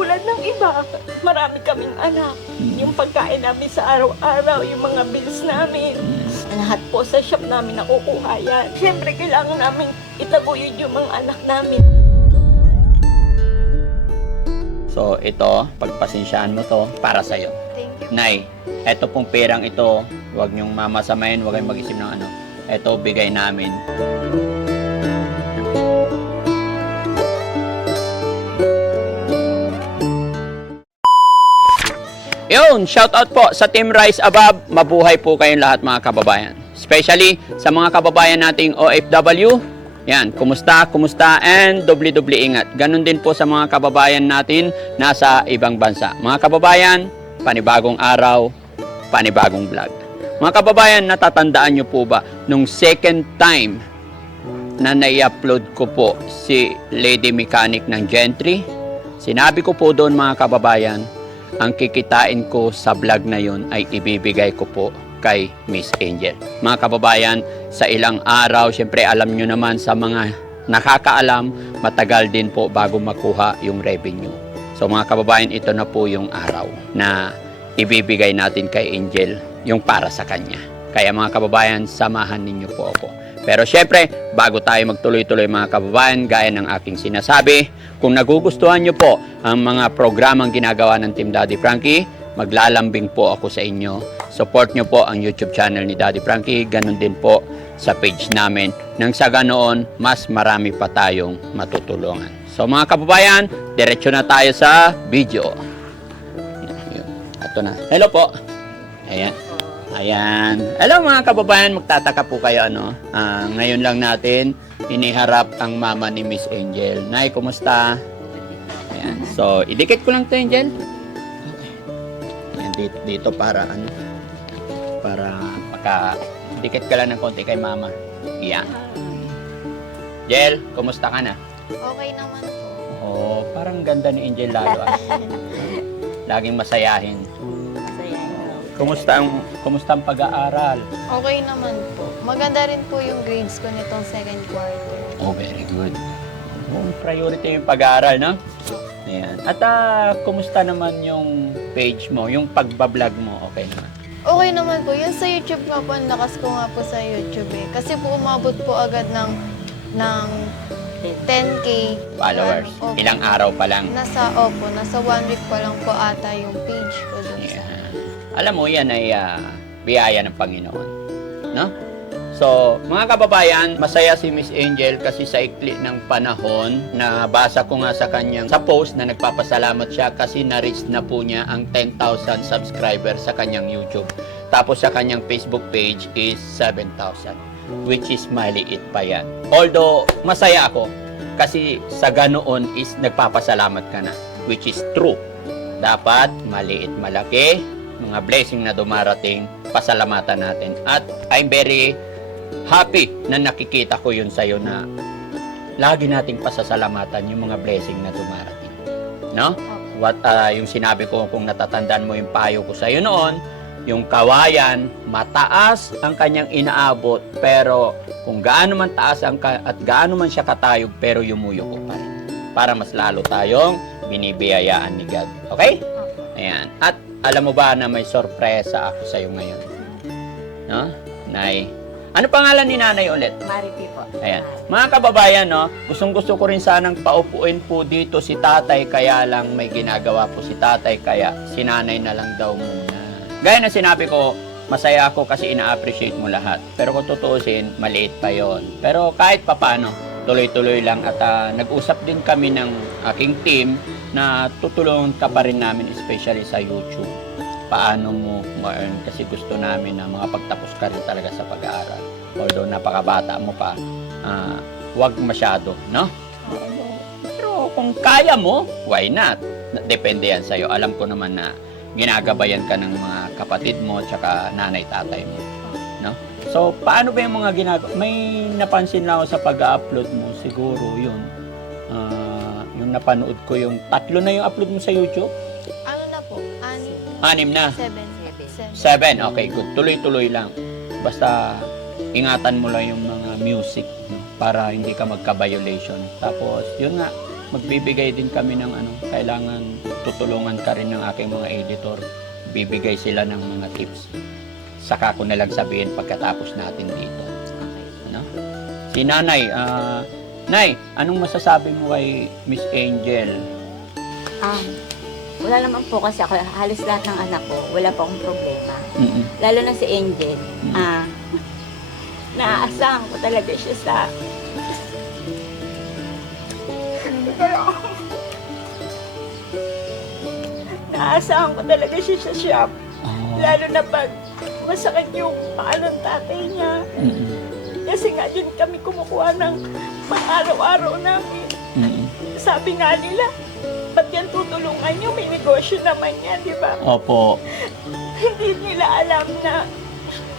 tulad ng iba, marami kaming anak. Yung pagkain namin sa araw-araw, yung mga bills namin, lahat po sa shop namin nakukuha yan. Siyempre, kailangan namin itaguyod yung mga anak namin. So, ito, pagpasensyahan mo to para sa'yo. Thank you. Nay, eto pong perang ito, huwag niyong mamasamayin, huwag kayong mag-isip ng ano. Eto, bigay namin. Yun, shout out po sa Team Rise Above. Mabuhay po kayong lahat mga kababayan. Especially sa mga kababayan nating OFW. Yan, kumusta, and doble ingat. Ganon din po sa mga kababayan natin nasa ibang bansa. Mga kababayan, panibagong araw, panibagong vlog. Mga kababayan, natatandaan nyo po ba nung second time na nai-upload ko po si Lady Mechanic ng Gentry? Sinabi ko po doon mga kababayan, ang kikitain ko sa vlog na yun ay ibibigay ko po kay Miss Angel. Mga kababayan, sa ilang araw, syempre alam nyo naman sa mga nakakaalam, matagal din po bago makuha yung revenue. So mga kababayan, ito na po yung araw na ibibigay natin kay Angel yung para sa kanya. Kaya mga kababayan, samahan ninyo po ako. Pero syempre, bago tayo magtuloy-tuloy mga kababayan, gaya ng aking sinasabi, kung nagugustuhan nyo po ang mga programang ginagawa ng Team Daddy Frankie, maglalambing po ako sa inyo. Support nyo po ang YouTube channel ni Daddy Frankie, ganun din po sa page namin. Nang sa ganoon, mas marami pa tayong matutulungan. So mga kababayan, diretso na tayo sa video. Ito na. Hello po. Ayan. Ayan. Hello mga kababayan, magtataka po kayo ano. Ngayon lang natin iniharap ang mama ni Miss Angel. Nay, kumusta? Ayan. So, idikit ko lang to, Angel. Ayan, dito para ano, para dikit ka lang ng konti kay mama. Ayan. Angel, kumusta ka na? Okay naman po. Oh, parang ganda ni Angel lalo. Laging masayahin. Kumusta ang pag-aaral? Okay naman po. Maganda rin po yung grades ko nitong second quarter. Oh, very good. Priority yung pag-aaral, no? Ayan. At kumusta naman yung page mo, yung pagbablog mo, okay naman? Okay naman po. Yan sa YouTube nga po, ang lakas ko nga po sa YouTube eh. Kasi po umabot po agad ng 10K Followers. Opo. Ilang araw pa lang. Nasa 1 week pa lang po ata yung page ko dun sa... Alam mo, yan ay biyaya ng Panginoon. No? So, mga kababayan, masaya si Miss Angel kasi sa ikli ng panahon na basa ko nga sa kanyang sa post na nagpapasalamat siya kasi na-reach na po niya ang 10,000 subscribers sa kanyang YouTube. Tapos sa kanyang Facebook page is 7,000, which is maliit pa yan. Although, masaya ako kasi sa ganoon is nagpapasalamat ka na, which is true. Dapat maliit, malaki, mga blessing na dumarating, pasalamatan natin. At I'm very happy na nakikita ko yun sa'yo na lagi nating pasasalamatan yung mga blessing na dumarating. No? Yung sinabi ko, kung natatandaan mo yung payo ko sa'yo noon, yung kawayan, mataas ang kanyang inaabot, pero kung gaano man taas at gaano man siya katayog, pero yumuyok ko pa rin. Para mas lalo tayong binibiyayaan ni God. Okay? Ayan. At alam mo ba na may sorpresa ako sa iyo ngayon? No? Nay. Ano pangalan ni Nanay ulit? Maripi po. Ayan. Mga kababayan, no, gustong-gusto ko rin sanang paupuin po dito si Tatay, kaya lang may ginagawa po si Tatay, kaya si Nanay na lang daw muna. Gaya na sinabi ko, masaya ako kasi ina-appreciate mo lahat. Pero kung tutuusin, maliit pa yon. Pero kahit papano, tuloy-tuloy lang at nag-usap din kami ng aking team na tutulungan ka pa rin namin, especially sa YouTube. Paano mo ma-earn kasi gusto namin na makapagtapos ka rin talaga sa pag-aaral. Although napakabata mo pa, wag masyado, no? Pero kung kaya mo, why not? Depende yan sa'yo. Alam ko naman na ginagabayan ka ng mga kapatid mo tsaka nanay-tatay mo, no? So, paano ba yung mga ginagawa? May napansin lang ako sa pag-upload mo, siguro yun. Yung napanood ko yung 3 na yung upload mo sa YouTube? Ano na po? 6 na? 7. 7, okay, good. Tuloy-tuloy lang. Basta, ingatan mo lang yung mga music, no? Para hindi ka magka-violation. Tapos, yun nga, magbibigay din kami ng ano, kailangan tutulungan ka rin ng aking mga editor. Bibigay sila ng mga tips. Saka ko na lang sabihin pagkatapos natin dito. Ano? Si Nanay, Nay, anong masasabi mo kay Miss Angel? Wala naman po kasi ako, halos lahat ng anak ko, wala pa akong problema. Mm-mm. Lalo na si Angel. Naaasahan ko talaga siya sa... Naaasahan ko talaga siya sa shop. Lalo na pag masakit yung paa ng tatay niya. Mm-mm. Kasi nga din kami kumukuha ng pang-araw-araw namin. Mm-mm. Sabi nga nila, ba't yan tutulungan niyo? May negosyo naman yan, di ba? Opo. Hindi nila alam na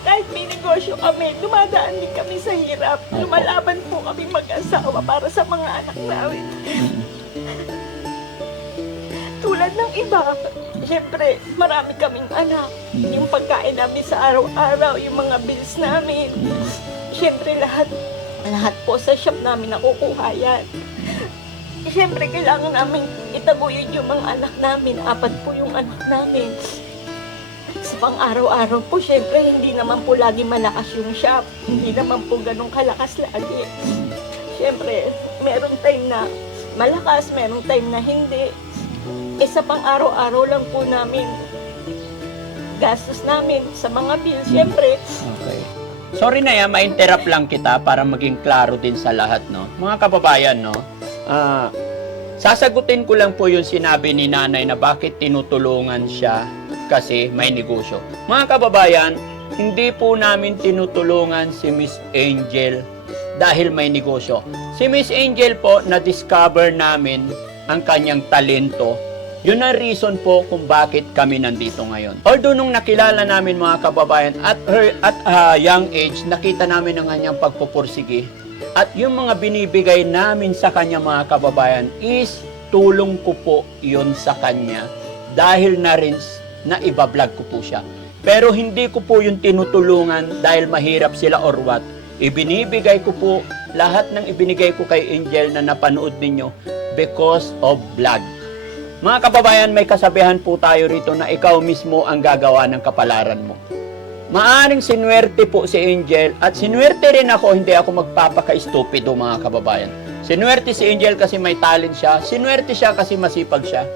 kahit may negosyo kami, dumadaan din kami sa hirap. Opo. Lumalaban po kami mag-asawa para sa mga anak namin. Mm-mm. Tulad ng iba, siyempre, marami kaming anak. Yung pagkain namin sa araw-araw, yung mga bills namin. Siyempre, lahat po sa shop namin nakukuha yan. Siyempre, kailangan namin itaguyod yung mga anak namin. 4 po yung anak namin. Sa pang-araw-araw po, siyempre, hindi naman po lagi malakas yung shop. Hindi naman po ganun kalakas lagi. Siyempre, meron time na malakas, meron time na hindi. Sa pang-araw-araw lang po namin gastos namin sa mga bills. Siyempre, Okay. Sorry na ma-interrupt lang kita para maging klaro din sa lahat, no? Mga kababayan, no? Sasagutin ko lang po yung sinabi ni Nanay na bakit tinutulungan siya kasi may negosyo. Mga kababayan, hindi po namin tinutulungan si Miss Angel dahil may negosyo. Si Miss Angel po, na-discover namin ang kanyang talento. Yun ang reason po kung bakit kami nandito ngayon. Although nung nakilala namin mga kababayan at young age, nakita namin ang kanyang pagpupursige. At yung mga binibigay namin sa kanya mga kababayan is tulong ko po yun sa kanya dahil na rin na ibablog ko po siya. Pero hindi ko po yung tinutulungan dahil mahirap sila or what. Ibinibigay ko po lahat ng ibinigay ko kay Angel na napanood ninyo because of vlog. Mga kababayan, may kasabihan po tayo rito na ikaw mismo ang gagawa ng kapalaran mo. Maaring sinuwerte po si Angel at sinuwerte rin ako, hindi ako magpapaka-stupido mga kababayan. Sinuwerte si Angel kasi may talent siya, sinuwerte siya kasi masipag siya.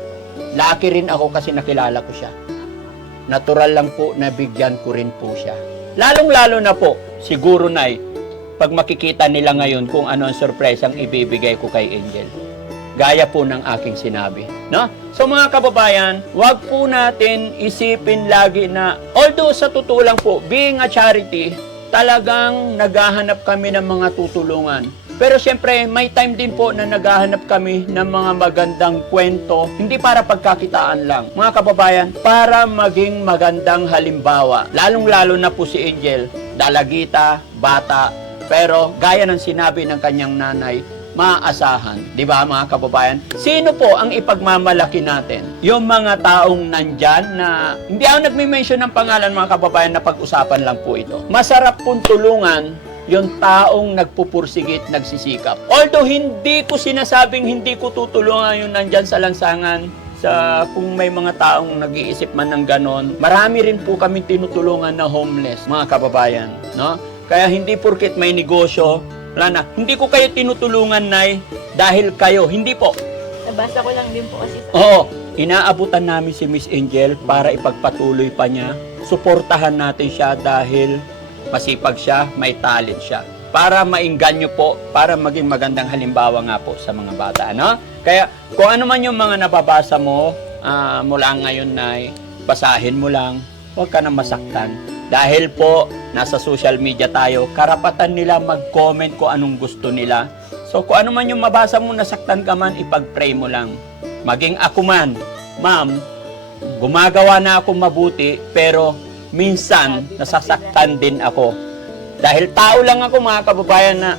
Lucky rin ako kasi nakilala ko siya. Natural lang po na bigyan ko rin po siya. Lalong-lalo na po, siguro na pag makikita nila ngayon kung ano ang surprise ang ibibigay ko kay Angel. Gaya po ng aking sinabi, no? So mga kababayan, wag po natin isipin lagi na, although sa totoo lang po, being a charity, talagang naghahanap kami ng mga tutulungan. Pero siyempre, may time din po na naghahanap kami ng mga magandang kwento, hindi para pagkakitaan lang. Mga kababayan, para maging magandang halimbawa. Lalong-lalo na po si Angel, dalagita, bata, pero gaya ng sinabi ng kanyang nanay, maaasahan. Di ba mga kababayan? Sino po ang ipagmamalaki natin? Yung mga taong nandyan na, hindi ako nagme-mention ng pangalan mga kababayan na pag-usapan lang po ito. Masarap pong tulungan yung taong nagpupursigit, nagsisikap. Although hindi ko sinasabing hindi ko tutulungan yung nandyan sa lansangan, sa kung may mga taong nag-iisip man ng ganon. Marami rin po kami tinutulungan na homeless, mga kababayan. No? Kaya hindi porket may negosyo, wala na. Hindi ko kayo tinutulungan, Nay, dahil kayo. Hindi po. nabasa ko lang din po kasi sa... Oo, inaabutan namin si Miss Angel para ipagpatuloy pa niya. Suportahan natin siya dahil masipag siya, may talent siya. Para maingganyo po, para maging magandang halimbawa nga po sa mga bata. No? Kaya kung ano man yung mga nababasa mo mula ngayon, Nay, basahin mo lang. Huwag ka na masaktan. Dahil po, nasa social media tayo, karapatan nila mag-comment kung anong gusto nila. So, kung ano man yung mabasa mo, nasaktan ka man, ipag-pray mo lang. Maging ako man, ma'am, gumagawa na ako mabuti, pero minsan, nasasaktan din ako. Dahil tao lang ako, mga kababayan, na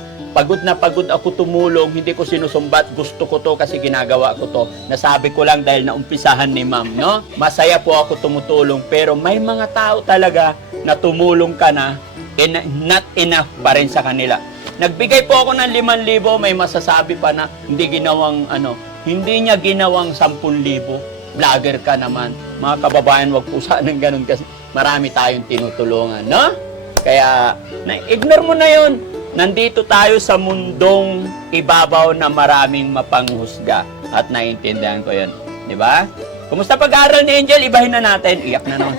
pagod ako tumulong, hindi ko sinusumbat, gusto ko to kasi ginagawa ko to. Nasabi ko lang dahil naumpisahan ni ma'am, no? Masaya po ako tumutulong, pero may mga tao talaga na tumulong ka na, not enough pa rin sa kanila. Nagbigay po ako ng 5,000, may masasabi pa na hindi ginawang hindi niya ginawang 10,000. Vlogger ka naman. Mga kababayan, wag po sanang ganun kasi marami tayong tinutulungan, no? Kaya, ignore mo na yun. Nandito tayo sa mundong ibabaw na maraming mapanghusga at naiintindihan ko yun. Di ba? Kumusta pag-aaral ni Angel? Ibahin na natin. Iyak na naman.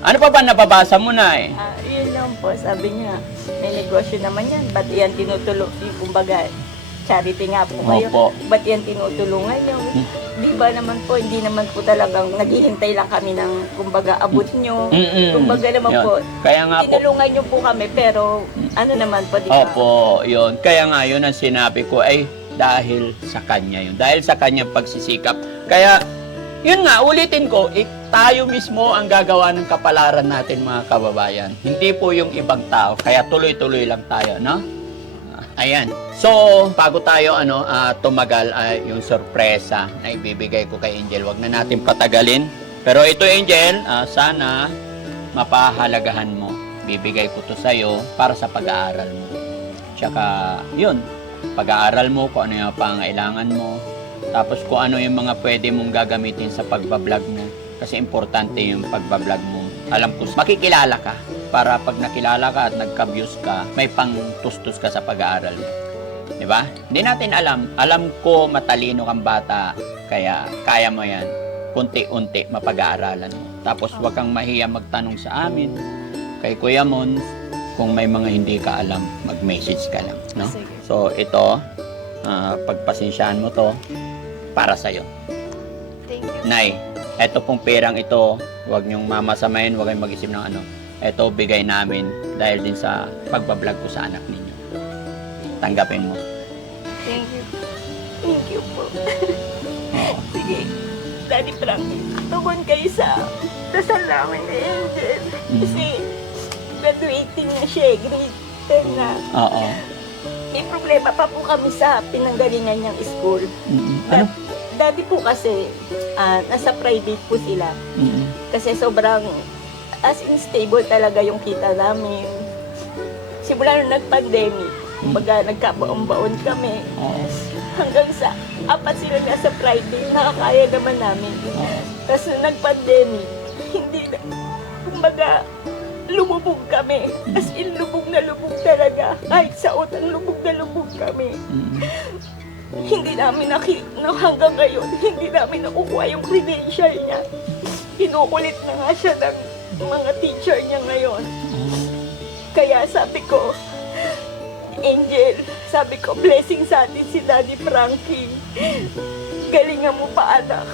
Ano pa ba nababasa mo na eh? Yun lang po, sabi niya, may negosyo naman yan. Ba't yan tinutulong, kumbaga, charity nga po kayo. Opo. Ba't yan tinutulungan niyo? Di ba naman po, hindi naman po talagang naghihintay lang kami ng, kumbaga, abot niyo. Kumbaga naman Yun. po, Kaya nga po. tinulungan niyo po kami, pero ano naman po, di ba? Opo, yun. Kaya nga yun ang sinabi ko ay dahil sa kanya yun. Dahil sa kanyang pagsisikap. Kaya, yun nga, ulitin ko, tayo mismo ang gagawa ng kapalaran natin mga kababayan. Hindi po yung ibang tao. Kaya tuloy-tuloy lang tayo, no? Ayan. So, bago tayo tumagal yung sorpresa na ibibigay ko kay Angel. Wag na natin patagalin. Pero ito, Angel, sana mapahalagahan mo. Bibigay ko to sa'yo para sa pag-aaral mo. Tsaka, yun, pag-aaral mo, kung ano yung pangailangan mo. Tapos kung ano yung mga pwede mong gagamitin sa pagbablog mo. Kasi importante yung pagbablog mo. Alam ko, makikilala ka. Para pag nakilala ka at nagka-views ka, may pang-tustos ka sa pag-aaral mo. Di ba? Hindi natin alam. Alam ko matalino kang bata. Kaya kaya mo yan. Kunti-unti mapag-aaralan mo. Tapos huwag kang mahiya magtanong sa amin. Kay Kuya Mons, kung may mga hindi ka alam, mag-message ka lang. No? Sige. So ito, pagpasensyahan mo to, para sa'yo. Thank you. Nay, eto pong perang ito, huwag niyong mamasamayin, huwag kayong mag-isip ng ano. Ito, bigay namin dahil din sa pagbablog ko sa anak ninyo. Tanggapin mo. Thank you. Thank you po. Sige, Daddy Frank, tugon kayo sa dasal namin ni Angel. Kasi graduating na siya, grade 10 na. Oo. May problema pa po kami sa pinanggalingan niyang school. Ano? Dati po kasi, nasa private po sila. Kasi sobrang as in stable talaga yung kita namin. Simula nung nag-pandemic, baga nagkabaon-baon kami. Oo. Hanggang sa 4 sila nasa private, nakakaya naman namin. Kasi nung nag-pandemic, hindi na, kumbaga, lumubog kami. As in, lubog na lubog talaga. Kahit sa utang, lubog na lubog kami. Hindi namin hanggang ngayon, hindi namin nakukuha yung credential niya. Kinukulit na nga siya ng mga teacher niya ngayon. Kaya sabi ko, Angel, sabi ko, blessing sa atin si Daddy Frankie. Galingan mo pa, anak.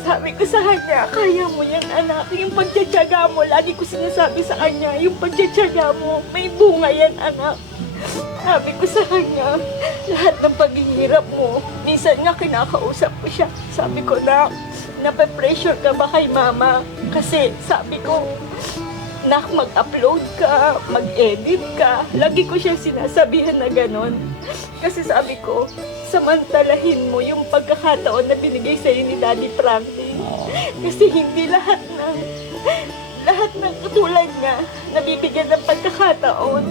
Sabi ko sa kanya, kaya mo yan, anak. Yung pagtsatsaga mo, lagi ko sinasabi sa kanya, yung pagtsatsaga mo, may bunga yan, anak. Sabi ko sa kanya, lahat ng paghihirap mo, minsan nga kinakausap ko siya. Sabi ko, nape-pressure ka ba kay mama? Kasi sabi ko, mag-upload ka, mag-edit ka. Lagi ko siya sinasabihan na ganon. Kasi sabi ko, samantalahin mo yung pagkakataon na binigay sa'yo ni Daddy Frankie. Kasi hindi lahat ng katulad niya nabibigyan ng pagkakataon.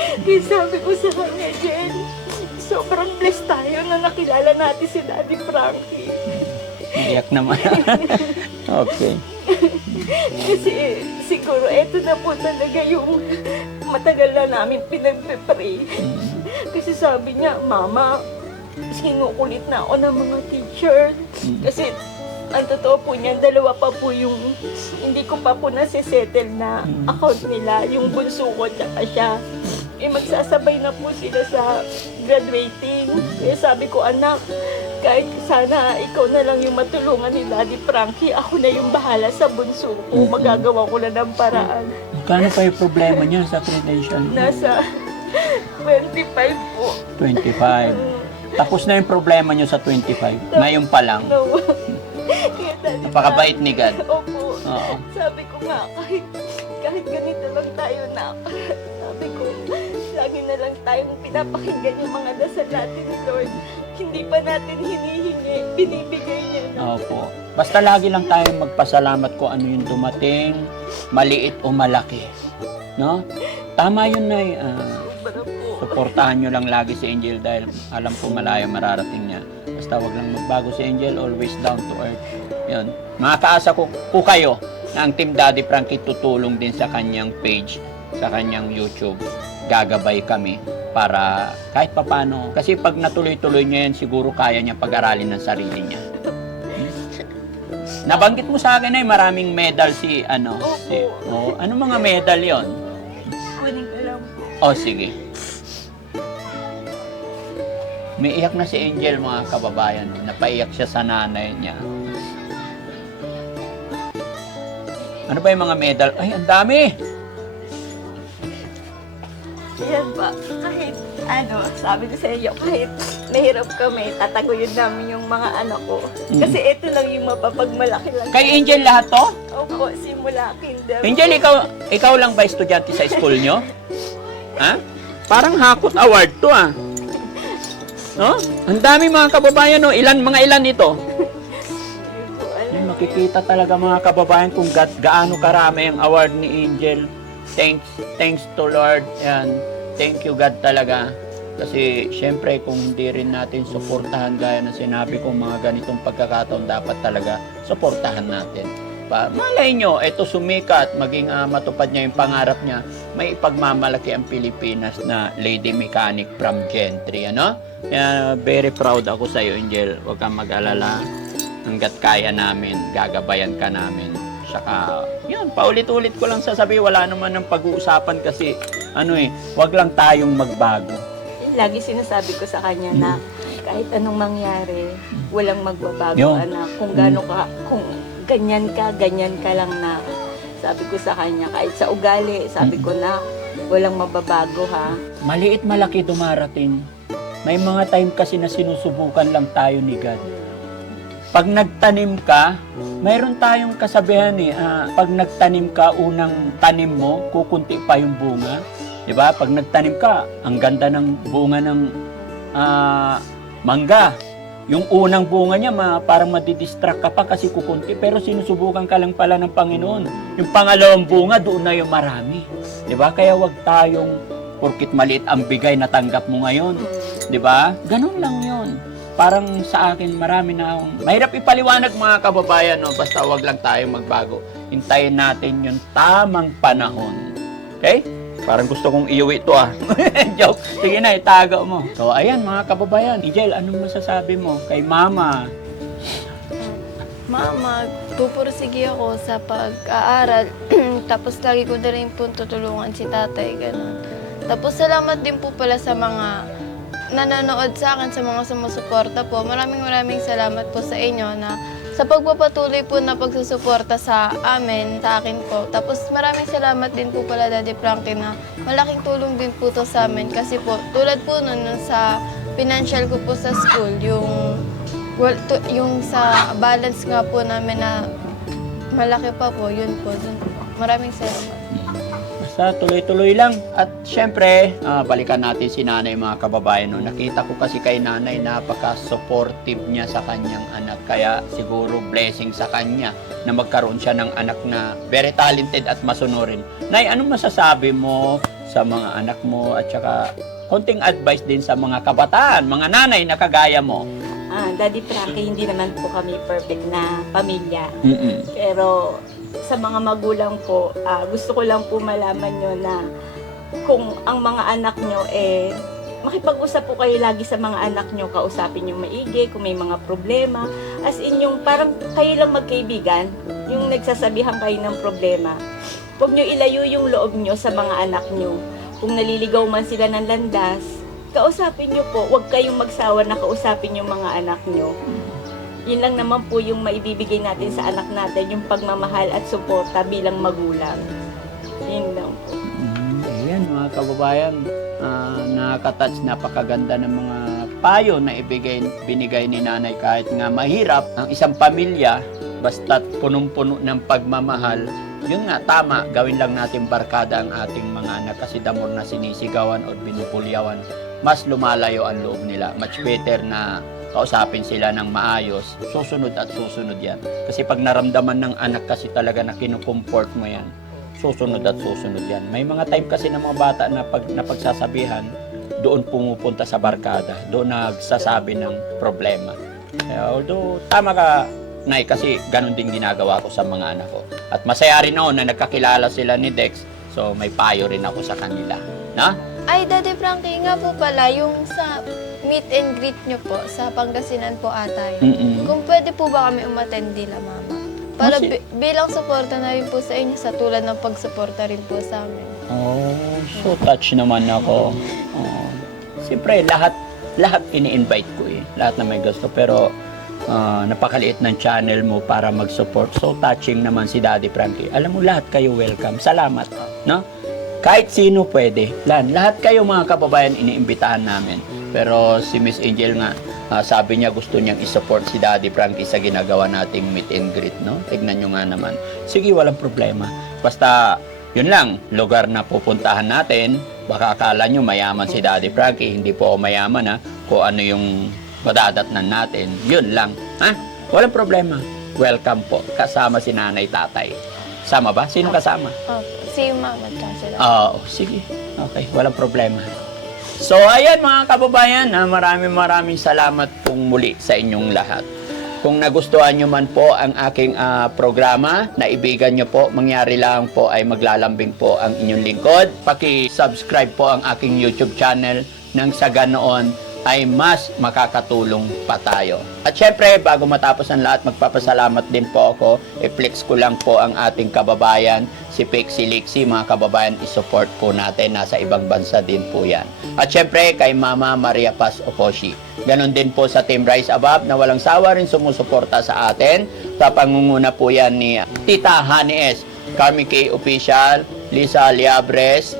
Kaya sabi ko sa kanya, Jen, sobrang blessed tayo na nakilala natin si Daddy Frankie. Iyak naman. Okay. Kasi siguro eto na po talaga yung matagal na namin pinagpe-pray. Kasi sabi niya, Mama, sinukulit na ako ng mga teacher. Kasi ang totoo po niyan, 2 pa po yung hindi ko pa po nasisettle na account nila. Yung bunso ko tsaka siya. Magsasabay na po sila sa graduating. Kaya sabi ko, anak, kahit sana ikaw na lang yung matulungan ni Daddy Frankie, ako na yung bahala sa bunso ko. Magagawa ko na ng paraan. Kano pa yung problema niyo sa credential? Nasa 25 po. 25. Tapos na yung problema niyo sa 25. Ngayon pa lang. No. Kaya Daddy Napakabait ni God. Opo. Oo. Sabi ko nga, kahit ganito lang tayo na, sabi ko, lagi na lang tayong pinapakinggan yung mga dasal natin ni Lord. Hindi pa natin hinihingi, binibigay niya na. Opo. Basta lagi lang tayong magpasalamat kung ano yung dumating, maliit o malaki. No? Tama yun, Nay. Sobrang Suportahan nyo lang lagi si Angel dahil alam ko malayo mararating niya. Basta wag lang magbago si Angel, always down to earth. Yun. Makakaasa ko kayo na ang Team Daddy Frankie tutulong din sa kanyang page, sa kanyang YouTube. Gagabay kami para kahit papano. Kasi pag natuloy-tuloy niya yan, siguro kaya niya pag-aralin ng sarili niya. Nabanggit mo sa akin ay maraming medal si ano mga medal yon? Kunin ko lang po. Oh, sige. May iyak na si Angel, mga kababayan. Napaiyak siya sa nanay niya. Ano ba yung mga medal? Ay, ang dami! Yan ba? Kahit sabi ko sa iyo, kahit mahirap kami, tataguyod namin yung mga anak ko. Kasi ito lang yung mapapagmalaki lang. Kay Angel lahat to? Opo, simula kinder. Angel, ikaw lang ba estudyante sa school nyo? Ha? Parang hakot award to ah. No? Ang dami mga kababayan, no? Mga ilan ito? Ay, makikita talaga mga kababayan kung gaano karami ang award ni Angel. Thanks to Lord. Yan. Thank you God talaga. Kasi syempre kung hindi rin natin suportahan gaya na sinabi ko, mga ganitong pagkakataon dapat talaga suportahan natin. Malay nyo, ito sumikat, maging matupad niya yung pangarap niya, may ipagmamalaki ang Pilipinas na lady mechanic from Gentry, ano? Kaya very proud ako sa iyo, Angel. Huwag kang mag-alala. Hanggat kaya namin, gagabayan ka namin. Saka, yun, paulit-ulit ko lang sasabihin, wala naman ng pag-uusapan kasi, wag lang tayong magbago. Lagi sinasabi ko sa kanya na kahit anong mangyari, walang magbabago, Yun. anak. Kung kung ganyan ka lang na. Sabi ko sa kanya, kahit sa ugali, sabi ko na, walang mababago ha. Maliit malaki dumarating. May mga time kasi na sinusubukan lang tayo ni God. Pag nagtanim ka, mayroon tayong kasabihan pag nagtanim ka, unang tanim mo, kukunti pa yung bunga. Diba? Pag nagtanim ka, ang ganda ng bunga ng mangga. Yung unang bunga niya, parang madidistract ka pa kasi kukunti. Pero sinusubukan ka lang pala ng Panginoon. Yung pangalawang bunga, doon na yung marami. Diba? Kaya wag tayong, porkit maliit ang bigay na tanggap mo ngayon. Diba? Ganun lang yun. Parang sa akin, marami na akong... Mahirap ipaliwanag mga kababayan, no? Basta wag lang tayong magbago. Hintayin natin yung tamang panahon. Okay? Parang gusto kong iuwi ito Joke. Sige na, itago mo. So, ayan mga kababayan. Angel, anong masasabi mo kay Mama? Mama, pupursige ako sa pag-aaral. Tapos lagi ko na rin po tutulungan si tatay, ganun. Tapos salamat din po pala sa mga nanonood sa akin, sa mga sumusuporta po. Maraming salamat po sa inyo na sa pagpapatuloy po na pagsusuporta sa amin, sa akin po. Tapos maraming salamat din po pala Daddy Frankie na malaking tulong din po to sa amin. Kasi po, tulad po nun sa financial ko po sa school, yung sa balance nga po namin na malaki pa po, yun po. Maraming salamat. Basta tuloy-tuloy lang. At syempre, balikan natin si nanay mga kababayan. No? Nakita ko kasi kay nanay, napaka-supportive niya sa kanyang anak. Kaya siguro blessing sa kanya na magkaroon siya ng anak na very talented at masunurin. Nay, anong masasabi mo sa mga anak mo at saka konting advice din sa mga kabataan, mga nanay na kagaya mo? Daddy Frankie, hindi naman po kami perfect na pamilya. Mm-mm. Pero sa mga magulang po, gusto ko lang po malaman nyo na kung ang mga anak nyo makipag-usap po kayo lagi sa mga anak nyo, kausapin yung maigi, kung may mga problema. As in yung parang kayo lang magkaibigan, yung nagsasabihan kayo ng problema. Huwag nyo ilayo yung loob nyo sa mga anak nyo. Kung naliligaw man sila ng landas, kausapin nyo po, huwag kayong magsawa na kausapin yung mga anak nyo. Yun lang naman po yung maibibigay natin sa anak natin, yung pagmamahal at suporta bilang magulang. Yun lang po. Ayan mga kababayan, nakaka-touch, napakaganda ng mga payo na binigay ni nanay. Kahit nga mahirap ang isang pamilya, basta't punong-puno ng pagmamahal, yun nga, tama, gawin lang natin barkada ang ating mga anak kasi the more na sinisigawan o binupulyawan, mas lumalayo ang loob nila. Much better na kausapin sila ng maayos, susunod at susunod yan. Kasi pag naramdaman ng anak kasi talaga na kinukomfort mo yan, susunod at susunod yan. May mga time kasi ng mga bata na pag napagsasabihan, doon pumupunta sa barkada, doon nagsasabi ng problema. Although, tama ka, Nay, kasi ganun din ginagawa ko sa mga anak ko. At masaya rin ako na nagkakilala sila ni Dex, so may payo rin ako sa kanila. Na? Ay, Daddy Frankie, nga po pala, yung sa meet and greet nyo po, sa Pangasinan po ata yun. Kung pwede po ba kami umattend nila, Mama? Para bilang suporta na rin po sa inyo, sa tulad ng pagsuporta rin po sa amin. Oh, so touch naman ako. Oh. Siyempre, lahat ini-invite ko eh. Lahat na may gusto. Pero, napakaliit ng channel mo para mag-support. So touching naman si Daddy Frankie. Alam mo, lahat kayo welcome. Salamat. No? Kahit sino pwede. Lahat kayo mga kababayan, iniimbitahan namin. Pero si Miss Angel nga, sabi niya gusto niyang isupport si Daddy Frankie sa ginagawa nating meet and greet. No? Tignan nyo nga naman. Sige, walang problema. Basta, yun lang, lugar na pupuntahan natin, baka akala nyo mayaman si Daddy Frankie. Hindi po ako mayaman, ha? Kung ano yung madadatnan natin. Yun lang. Ha? Walang problema. Welcome po. Kasama si nanay, tatay. Sama ba? Sino kasama? Si Mama at sila. Oo, sige. Okay, walang problema. So, ayan mga kababayan, maraming salamat pong muli sa inyong lahat. Kung nagustuhan nyo man po ang aking programa, naibigan nyo po, mangyari lang po ay maglalambing po ang inyong lingkod. Paki-subscribe po ang aking YouTube channel nang sa ganoon ay mas makakatulong pa tayo. At syempre, bago matapos ang lahat, magpapasalamat din po ako. I-flex ko lang po ang ating kababayan, si Pixie Lixie, mga kababayan, isupport po natin. Nasa ibang bansa din po yan. At syempre, kay Mama Maria Paz Okoshi. Ganon din po sa Team Rise Above na walang sawa rin sumusuporta sa atin. Sa pangunguna po yan ni Tita Hani S, Carmi K Official, Lisa Liabres,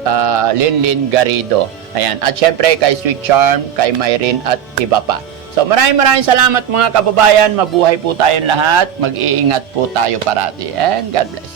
Linlin Garrido. Ayan. At syempre kay Sweet Charm, kay Myrin at iba pa. So maraming salamat mga kababayan. Mabuhay po tayong lahat. Mag-iingat po tayo parati. And God bless.